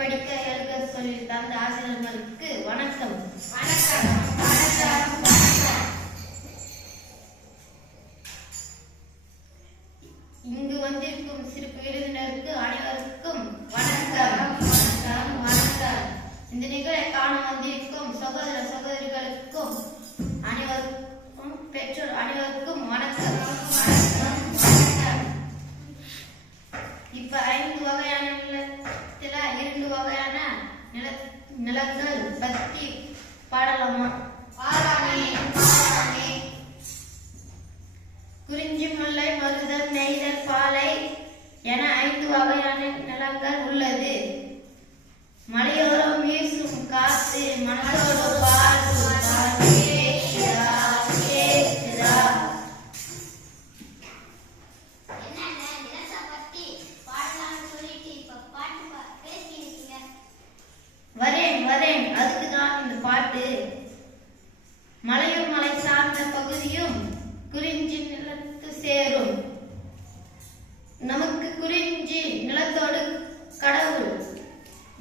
படிக்க எழுத சொல்லி தந்த ஆசிரியர்களுக்கு வணக்கம். வணக்கம் வணக்கம் வணக்கம் இங்கு வந்திருக்கும் சிறப்பு விருந்தினருக்கு அனைவருக்கும் வணக்கம். வணக்கம் வணக்கம். இந்த நிகழ்வை காண வந்திருக்கும் சகோதர சகோதரிகளுக்கும் அனைவருக்கும் பெற்றோர் அனைவருக்கும் வணக்கம். வணக்கம் வணக்கம். இப்ப ஐந்து வகையான நிலத்துல இரண்டு வகையான நில நிலங்கள் பத்தி பாடலாமா? பாராணி பாராணி குறிஞ்சி முல்லை மருதம் நெய்தல் பாலை என ஐந்து வகையான நிலங்கள் உள்ளது.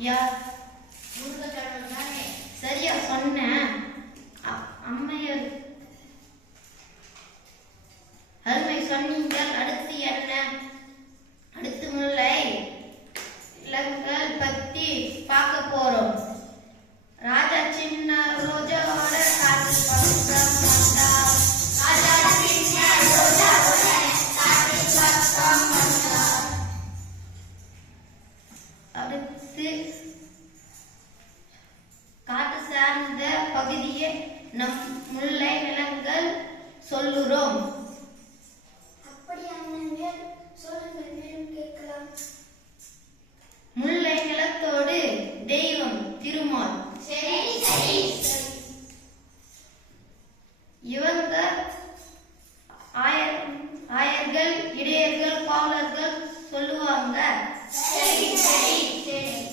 யார் முருகக்கடவுள் தானே? சரியா சொன்னேன். நம் முல்லை நிலங்கள் சொல்லுறோம் முல்லை நிலத்தோடு தெய்வம் திருமால். இவங்க ஆயர் ஆயர்கள் இடையர்கள் பாலர்கள் சொல்லுவாங்க. சரி சரி சரி.